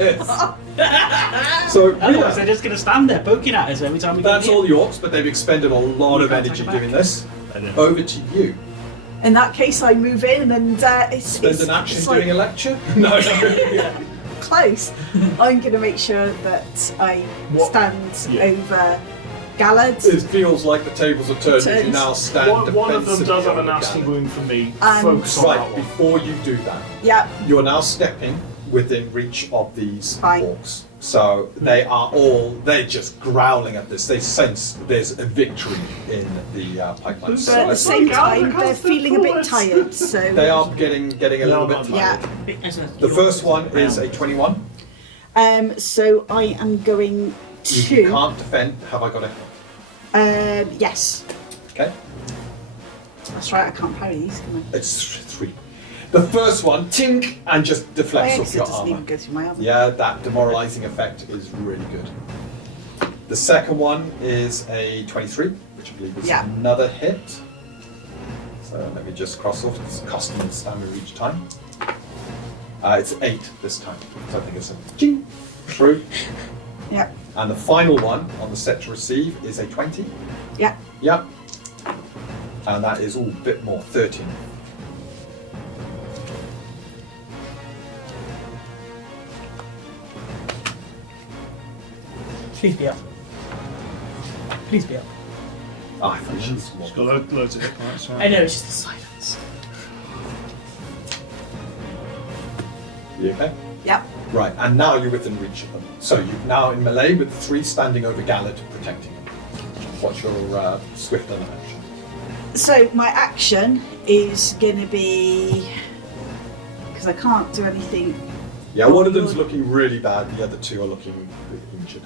yes. So Otherwise, they're just going to stand there poking at us every time we that's get all the orcs, but they've expended a lot You of can't energy take it doing back. this. I know. Over to you. In that case, I move in and Spend an action it's doing a lecture? No. close. I'm going to make sure that I stand Yeah. over Gallard. It feels like the tables are turned. You Turns. now stand One of them defensively does have a over nasty Gallard. wound from me. And- Focus on Right, that one. before you do that, Yep. you are now stepping within reach of these Fine. orcs. So they're just growling at this. They sense there's a victory in the pipeline. So But at the let's- same Gallard time, can't they're step feeling a bit forward. tired, so... they are getting a little bit Yeah. tired. The first one is a 21. So I am going You to... can't defend. Have I got it? Yes. Okay. That's right, I can't parry these, can I? It's 3. The first one, tink, and just My deflects off exit your doesn't even armor. go through my armor. Yeah, that demoralizing effect is really good. The second one is a 23, which I believe is Yeah. another hit. So let me just cross off. It's costing me stamina each time. It's 8 this time. So I think it's a ching through. Yep. And the final one on the set to receive is a 20. Yep. Yep. And that is all a bit more, 13. Please be up. Please be up. Ah, I thought she was She's more. got loads of hit points. I know, it's just the silence. You okay? Yep. Right, and now you're within reach of them. So you're now in melee with 3 standing over Gallard protecting him. What's your swift element action? So my action is going to be... Because I can't do anything... Yeah, one of them's looking really bad, the other 2 are looking a bit injured.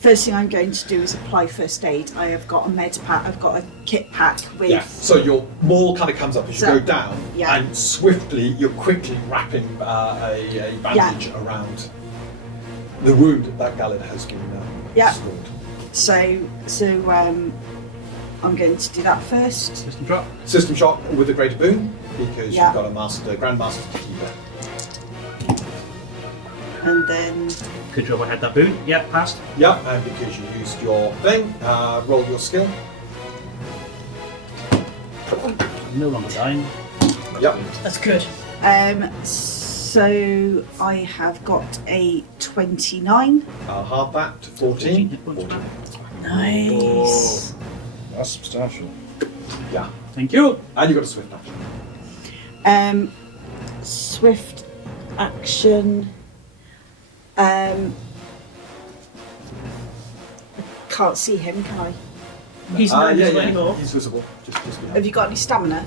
First thing I'm going to do is apply first aid. I have got a med pack, I've got a kit pack with... Yeah, so your maul kind of comes up as you So, go down, yeah. and swiftly, you're quickly wrapping a bandage around the wound that Gallard has been Yeah. scored. So I'm going to do that first. System drop. System shock with a greater boon, because Yeah. you've got a grandmaster to keep it. And then... Could you have had that boon? Yeah, passed. Yep, and because you used your thing, roll your skill. No longer dying. Yep. That's good. So I have got a 29. I'll halve that to 14 14. hit points back. Nice. That's substantial. Yeah. Thank you. And you've got a swift action. Swift action. I can't see him, can I? He's not yeah, visible yeah, anymore. he's visible. Just behind. Have you got any stamina?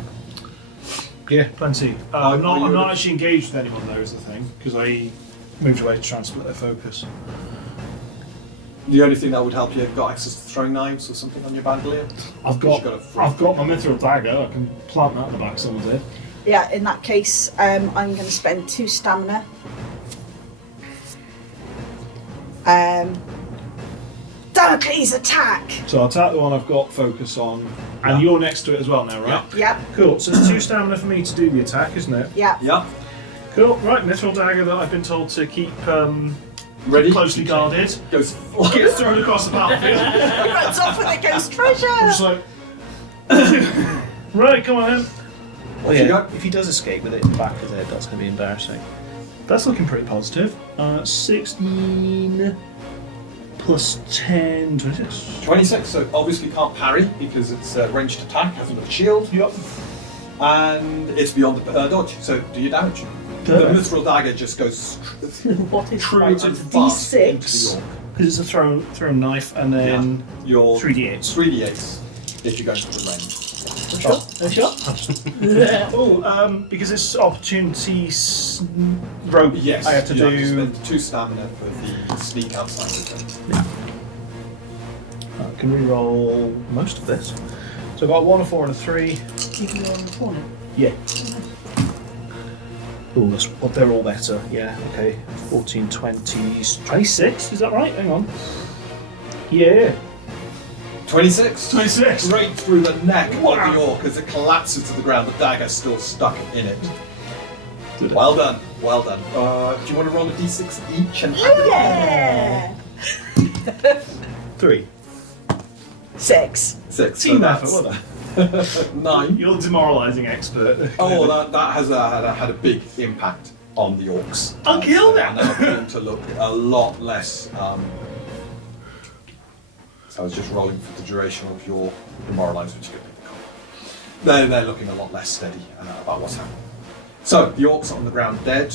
Yeah, plenty. I'm Are you not actually engaged with anyone though, is the thing, because I moved away to try and split their focus. The only thing that would help you, you've got access to throwing knives or something on your bandolier? I've You've got got a free- I've got my mithril dagger. I can plant that in the back of someone's head. Yeah, in that case, I'm going to spend 2 stamina. Damocles attack! So I'll attack the one I've got focus on, and Yeah. you're next to it as well now, right? Yep, Cool. So it's 2 stamina for me to do the attack, isn't it? yep. Yeah. Cool. Right, mithril dagger that I've been told to keep Ready? closely guarded. Goes Gets thrown across the battlefield. He runs off with a ghost treasure! I'm just like, right, come on then. Well, you yeah, go. if he does escape with it in the back of his head, that's going to be embarrassing. That's looking pretty positive. 16 plus 10, 26. 26, so obviously can't parry because it's a ranged attack, hasn't got a shield. Yep. And it's beyond the dodge, so do your damage. The mithril dagger just goes What is true right, and so it's fast into the D6. orc. Because it's a thrown knife, and then Your 3d8s. 3d8s if you're going to the range. A shot? Oh, because it's opportunity rope. Yes, I have to you do. spend 2 stamina for the sneak outside of them. I can re-roll most of this. So I got a 1, a 4, and a 3. You can go on the corner. Yeah. Oh, that's well, they're all better. Yeah. Okay. 14, 20s, 26. Is that right? Hang on. Yeah. 26. 26. Straight through the neck of the orc as it collapses to the ground. The dagger still stuck in it. Good. Well done. Well done. Do you want to roll a d6 each and add it Yeah. 3. 6. 6. Team so effort, that's wasn't it? 9. You're demoralising expert. Oh, that has had a big impact on the orcs. I'll kill so them. They're now beginning to look a lot less. So I was just rolling for the duration of your demoralise, which could be the call. They're looking a lot less steady about what's happening. So the orcs are on the ground dead.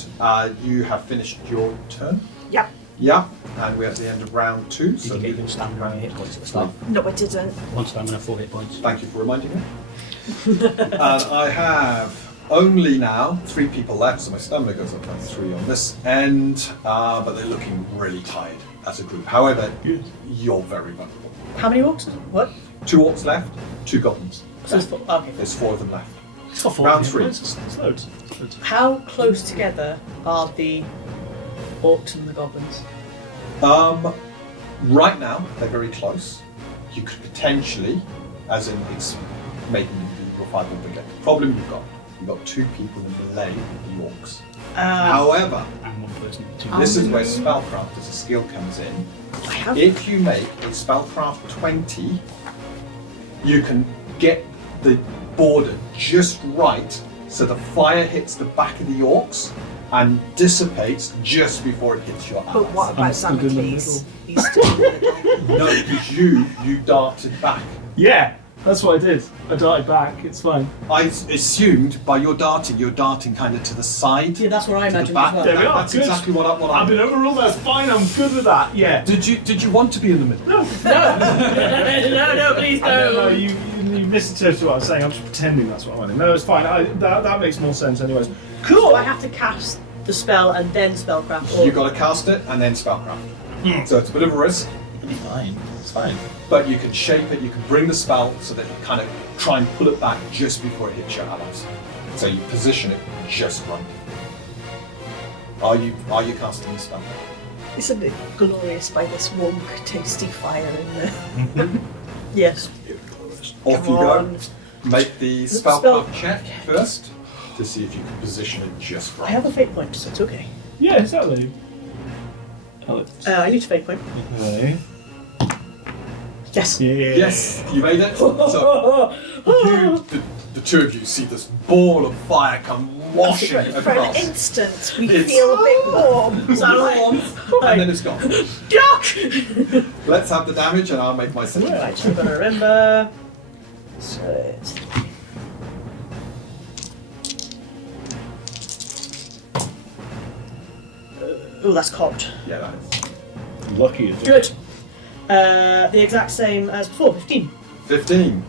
You have finished your turn. Yep. Yeah, and we're at the end of round 2. Did So you get your stamina and hit points at the start? No, I didn't. 1 stamina, 4 hit points. thank you for reminding me. And I have only now 3 people left, so my stamina goes up by 3 on this end, but they're looking really tired as a group. However, you're very vulnerable. How many orcs? What? 2 orcs left, 2 goblins. So there's four. Okay. There's 4 of them left. It's got 4 Round hit 3. points. It's loads. How close together are the orcs and the goblins? Right now, they're very close. You could potentially, as in it's making an individual fight or bigger. Problem you've got 2 people in melee with the orcs. However, And 1 person. 2 this is where spellcraft as a skill comes in. I have. If you make a spellcraft 20, you can get the border just right so the fire hits the back of the orcs and dissipates just before it hits your But allies. what about stood in the Damocles? He's still in the dagger. No, because you darted back. Yeah, that's what I did. I darted back. It's fine. I assumed by your darting, you're darting kind of to the side. Yeah, that's what I to the imagined back. as well. There we are, That's good. exactly what I've been overruled. That's fine. I'm good with that. Yeah. Did you want to be in the middle? no, please No, you misinterpreted what I was saying. I'm just pretending that's what I wanted. No, it's fine. That makes more sense, anyways. Cool. I have to cast the spell and then spellcraft. Or You've got to cast it and then spellcraft. So it's a bit of a risk, It'll be fine. It's fine. but you can shape it. You can bring the spell so that you kind of try and pull it back just before it hits your allies. So you position it just right. Are you casting the spell? Isn't it glorious by this warm, tasty fire in there? yes. Off you Come go. on. Make the Spell- spellcraft check first to see if you can position it just I right. have a fate point, so it's okay. Yeah, exactly. I need a fate point. Okay. Yes. Yeah. Yes, you made it. So the 2 of you see this ball of fire come washing For an across. instant, we It's- feel a bit warm. So I'm like, And then it's gone. duck! Let's have the damage and I'll make my second. Right, I'm gonna remember. So it's. Oh, that's cocked. Yeah, that is. Lucky you did. Good. The exact same as before, 15. 15.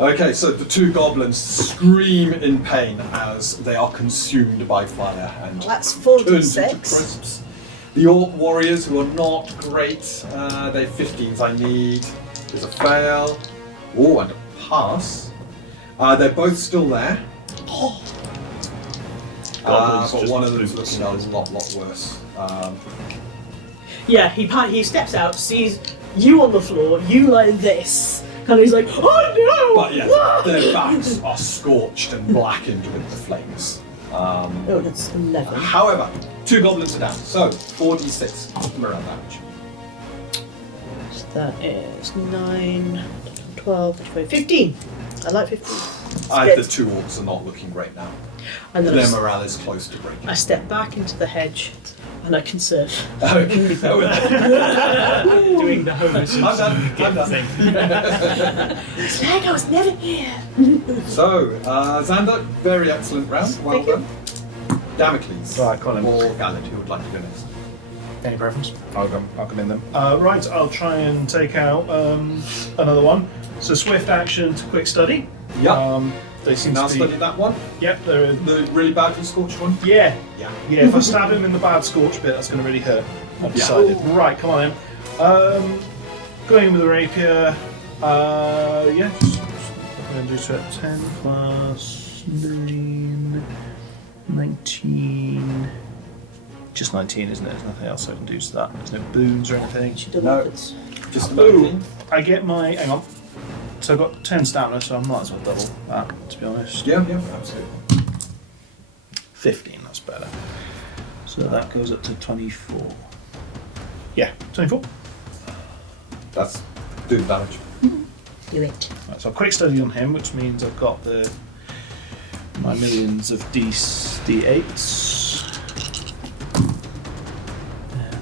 Okay, so the 2 goblins scream in pain as they are consumed by fire and Well, that's turned into 46. crisps. The orc warriors, who are not great, they're 15s I need. There's a fail. Oh, and a pass. They're both still there. Goblins But just one of them's boots. looking a lot worse. Yeah, he steps out, sees you on the floor, you like this, and he's like, oh no! But yeah, Ah! their backs are scorched and blackened with the flames. Oh, that's 11. However, 2 goblins are down, so 4d6 morale damage. So that is 9, 12, 15. I like 15. The good. 2 orcs are not looking great now. And then Their morale is close to breaking. I step back into the hedge and I conserve. Okay. Doing the Homer Simpson I'm gift done. thing. Slag, I was never here. So, Xander, very excellent round. Well Thank you. done. Damocles. Right, Colin. Or Gallad, who would like to go next? Any preference? I'll come in them. Right, I'll try and take out another one. So swift action to quick study. Yep. They seem Now to be. study that one. Yep, they're. The really badly scorched one. Yeah. Yeah. Yeah, if I stab him in the bad scorch bit, that's going to really hurt. I've decided. Right, come on then. Going in with the rapier. Yeah, just going to do to it 10 plus 9, 19. Just 19, isn't it? There's nothing else I can do to that. There's no boons or anything. She done No. efforts. Just Ooh, 19. I get my. Hang on. So I've got 10 stamina, so I might as well double that, to be honest. Yeah, absolutely. 15, that's better. So that goes up to 24. Yeah, 24. That's doing damage. Do it. Right, so quick study on him, which means I've got my millions of D8s.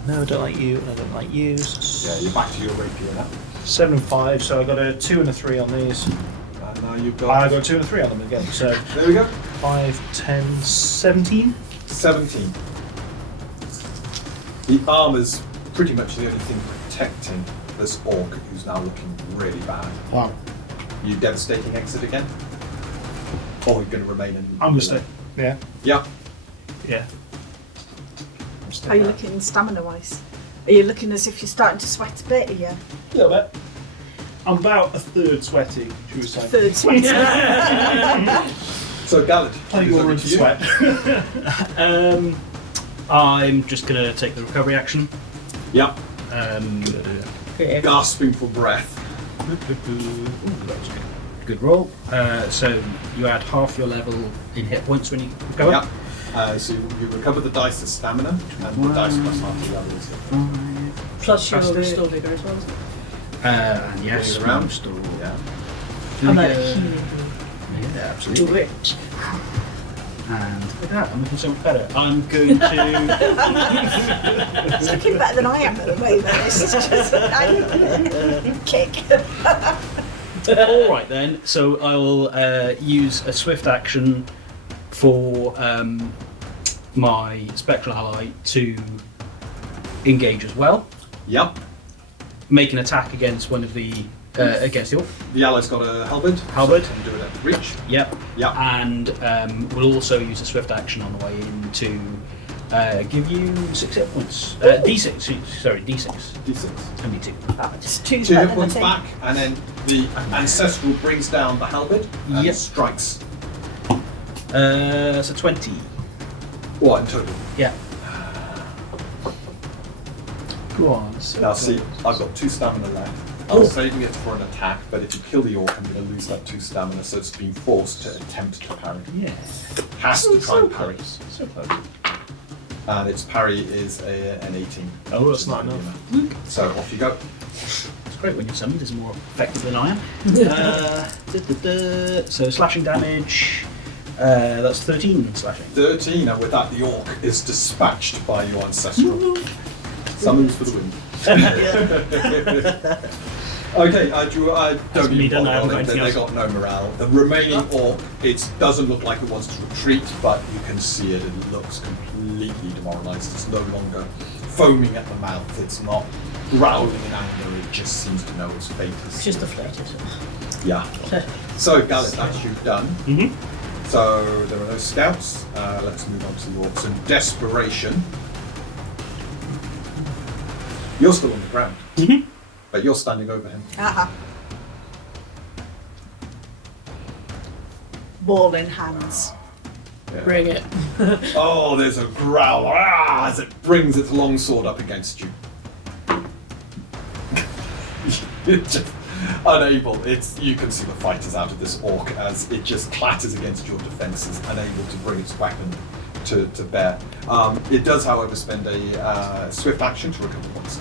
No, I don't like you, and I don't like you. Yeah, you're back to your rapier now. 7 and 5, so I got a 2 and a 3 on these. And now you've I got. got a 2 and a 3 on them again. So There we go. 5, 10, 17. 17. The armour's pretty much the only thing protecting this orc who's now looking really bad. Wow. You devastating exit again? Or you're going to remain in. I'm gonna stay. Yeah. Yeah. Yeah. How are you looking stamina-wise? Are you looking as if you're starting to sweat a bit? Are you A little bit. I'm about a third sweaty, should we say? third sweating? So, Galad, Plenty it's more over room to to you. sweat. I'm just going to take the recovery action. Yeah. Gasping. Gasping for breath. Good roll. So you add half your level in hit points when you recover. Yeah. So you recover the dice as stamina, and the dice plus half the level is hit. Plus your Fantastic. restore vigor as well. And yes, Moving around. restore. Yeah. I'm a Yeah, Do absolutely. it. And with that, I'm looking so much better. I'm going to. It's looking better than I am at the moment. It's just kick. All right then. So I will use a swift action for my spectral ally to engage as well. Yep. Make an attack against one of the against the orc. The ally's got a halberd. Halberd. So you can do it at the reach. Yep. Yep. And we'll also use a swift action on the way in to give you 6 hit points. D6. Sorry, D6. D6. Only 2. It's two 2 better hit than I points think. back, and then the ancestral brings down the halberd and Yep. strikes. So 20. What in total? Yeah. Go on. So Now see, I've got 2 stamina left. Oh. I'm saving it for an attack, but if you kill the orc, I'm going to lose that 2 stamina, so it's been forced to attempt to parry. Yeah. Has to try and parry. close. So close. And its parry is an 18. Oh, that's not enough. So off you go. It's great when you're summoned is more effective than I am. So slashing damage. That's 13 slashing. 13, and with that, the orc is dispatched by your ancestral. Summons for the win. Okay, I don't me even done, I bother haven't got on it. anything They got no morale. The remaining orc, it doesn't look like it wants to retreat, but you can see it. It looks completely demoralised. It's no longer foaming at the mouth. It's not growling in anger. It just seems to know its fate is. It's just deflated. Yeah. So, Gallet, that's you done. Mm-hmm. So, there are no scouts. Let's move on to the orcs. In desperation, you're still on the ground, but you're standing over him. Aha. Ball in hands. Yeah. Bring it. Oh, there's a growl as it brings its long sword up against you. You're just unable. You can see the fight is out of this orc as it just clatters against your defences, unable to bring its weapon to bear. It does, however, spend a swift action to recover points.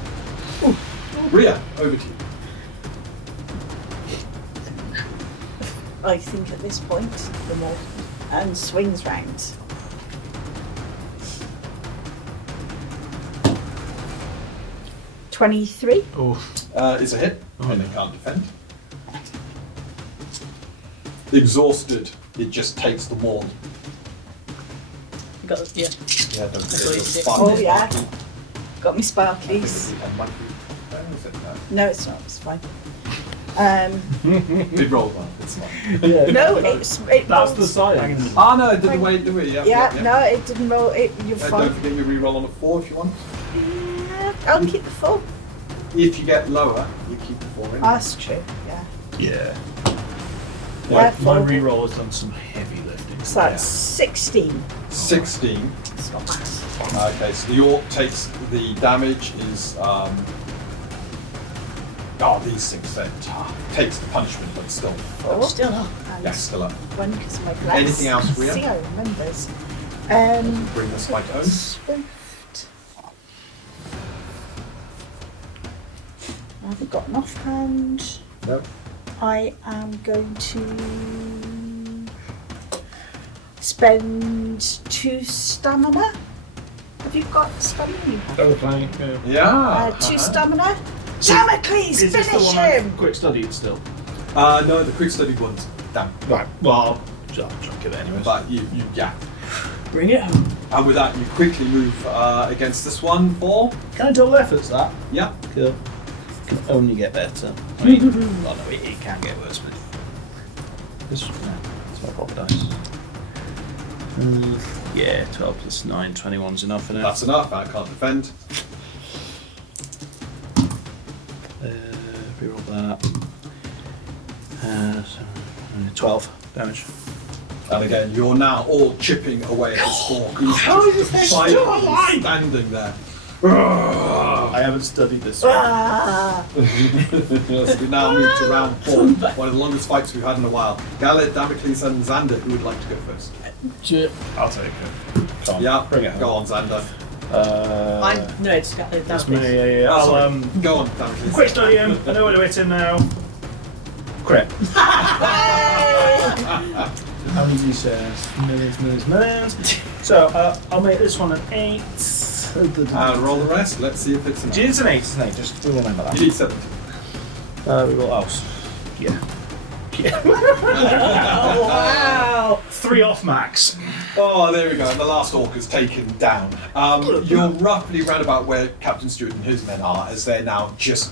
Rhea, over to you. I think at this point, the more and swings round. $23. Oh. Is a hit, and it can't defend. Exhausted, it just takes the maul. Got yeah. Yeah, don't That's forget what your you said. sparkly Oh, yeah. sparkly. Got me I think sparklies. it'd be unlucky. Is it? No, it's not. It's fine. It rolled well. It's fine. No, it That's rolled. the science. Ah, no, it didn't wait, do it? Yeah, no, it didn't roll. You're Don't fine. forget you re-roll on a 4 if you want. I'll keep the 4. If you get lower, you keep the 4 in. That's true. Yeah. Yeah. My Therefore, reroll has done some heavy lifting. so that's 16. 16. It's not bad. Okay, so the orc takes the damage is these things they're tough. Takes the punishment, but still. Still not. Yeah, still up. One because of my glass. Anything else, Rhea? See, I remembers. Bring the spike home. Swift. I haven't got an offhand. No. I am going to spend 2 stamina. Have you got stamina? You have. Okay. Yeah. 2 stamina. Damocles, Is this the finish one him! I've quick studied still? No, the quick study one's damn. Right. Well, I'll give it anyways. But yeah. Bring it home. And with that, you quickly move against this one for. Can I double efforts that? Yeah. Cool. Can only get better. I mean, well, no, it can get worse, but this it's not proper dice. Yeah, 12 plus 9, 21's enough for now. That's enough. I can't defend. Reroll that. 12 damage. And again, you're now all chipping away at this orc who's How is this still alive? standing there. I haven't studied this one. Ah, So we now move to round 4, one of the longest fights we've had in a while. Gallet, Damocles, and Xander, who would like to go first? I'll take it. Come on, Yeah, bring it home. go on, Xander. No, it's That's me. me, yeah. Oh, I'll sorry. Go on, Damocles. quick study him. I know where to hit him now. Crit. How many d6? Millions. So I'll make this one an 8. And roll the rest. Let's see if it's enough. It's an 8, it's an 8. Just remember that. You need 17. We got else. Yeah. Oh, wow. 3 off max. Oh, there we go. And the last orc is taken down. You're roughly round about where Captain Stuart and his men are, as they're now just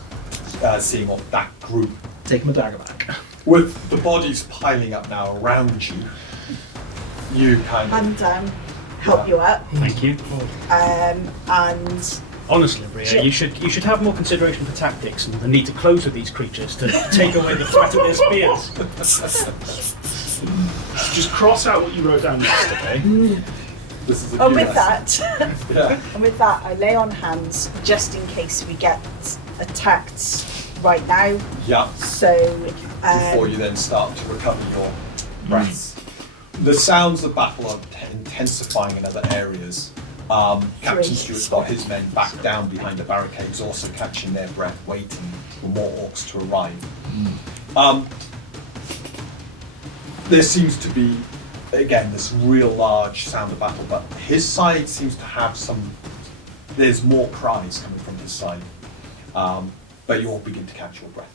seeing off that group. Take my dagger back. With the bodies piling up now around you, you kind of. and help you up. Thank you. And Honestly, Bria, you should have more consideration for tactics and the need to close with these creatures to take away the threat of their spears. Just cross out what you wrote down yesterday. This is a and new with lesson. that, Yeah. and with that, I lay on hands just in case we get attacked right now. Yeah. So Before you then start to recover your breaths. The sounds of battle are intensifying in other areas. Captain Stuart's got his men back down behind the barricades, also catching their breath, waiting for more orcs to arrive. There seems to be, again, this real large sound of battle, but his side seems to have there's more cries coming from his side. But you all begin to catch your breath.